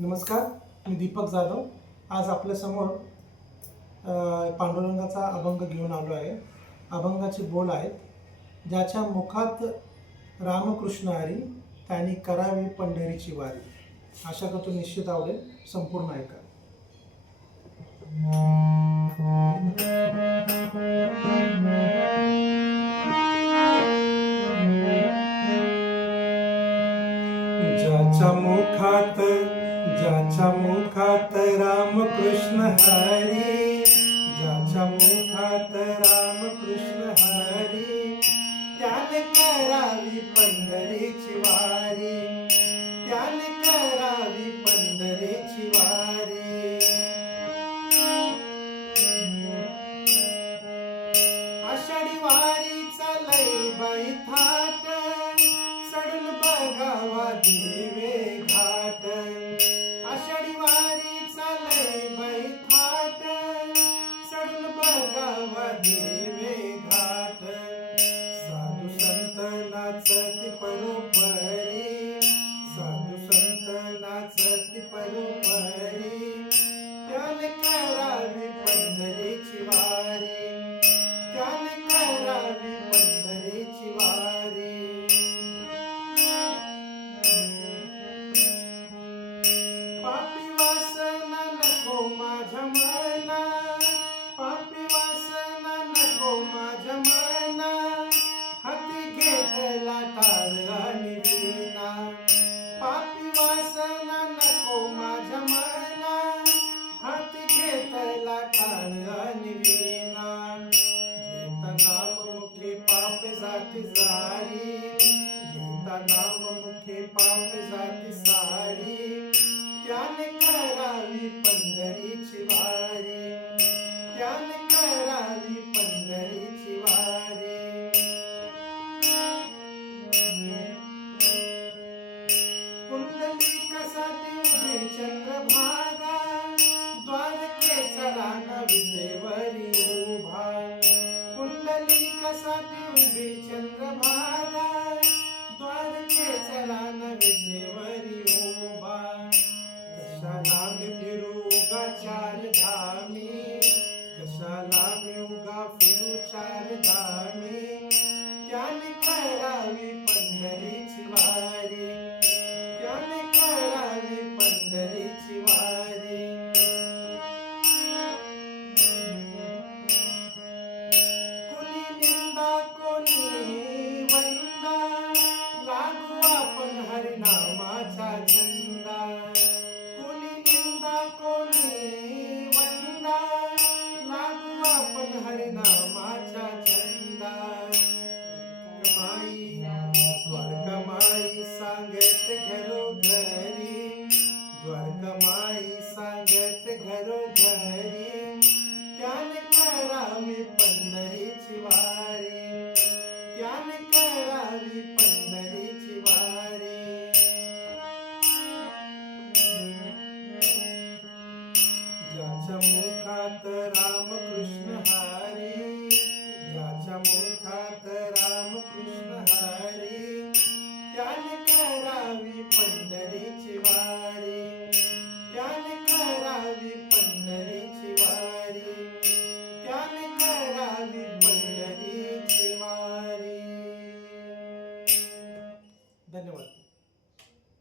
नमस्कार, मी दीपक जाधव. आज आपल्यासमोर पांडुरंगाचा अभंग घेऊन आलो आहे. अभंगाचे बोल आहेत. ज्याच्या मुखात रामकृष्ण हरी, त्यांनी करावी पंढरीची वारी. आशा करतो निश्चित आवडेल. संपूर्ण ऐका. ज्याच्या मुखात रामकृष्ण हरी, ज्याच्या मुखात रामकृष्ण हरी, त्याने करावी पंढरीची वारी, त्याने करावी पंढरीची वारी. आषाढी वारीचा लय बाई थाट, सडून बघावा दिवे घाट. आषाढी वारीचा लय बाई थाट, सडून बघावा दिवे घाट. साधू संत नाचती परोपरी, साधू संत नाचती परोपरी, त्याने करावी पंढरीची वारी, त्याने करावी पंढरीची वारी. पापी वासना नको माझ्या मना, पापी वासना नको माझ्या मना, हाती घेतला टाळ आणि वीणा. पापी वासना नको माझ्या मना, हाती घेतला टाळ आणि वीणा. घेता नाम मुखे पाप जाती सारी, घेता नाम मुखे पाप जाती सारी, त्याने करावी पंढरीची वारी, त्याने करावी पंढरीची वारी. पुंडलिकासाठी उभे चंद्रभागा, द्वारकेचा राणा विटेवरी उभा. पुंडलिकासाठी उभे चंद्रभागा, द्वारकेचा राणा विटेवरी उभा. कशाला मी फिरू उगा चार धामी, कशाला मी उगा फिरू चार धामी, त्याने करावी पंढरीची वारी, त्याने करावी पंढरीची वारी. कुणी निंदा कोणी वंदा, लागू आपण हरिनामाचा झंडा. कुणी निंदा कोणी वंदा, लागू आपण हरिनामाचा झंडा. कमाई द्वारकामाई सांगत घरोघरी, द्वारकामाई सांगत घरोघरी, त्याने करावी पंढरीची वारी, त्याने करावी पंढरीची वारी. ज्याच्या मुखात रामकृष्ण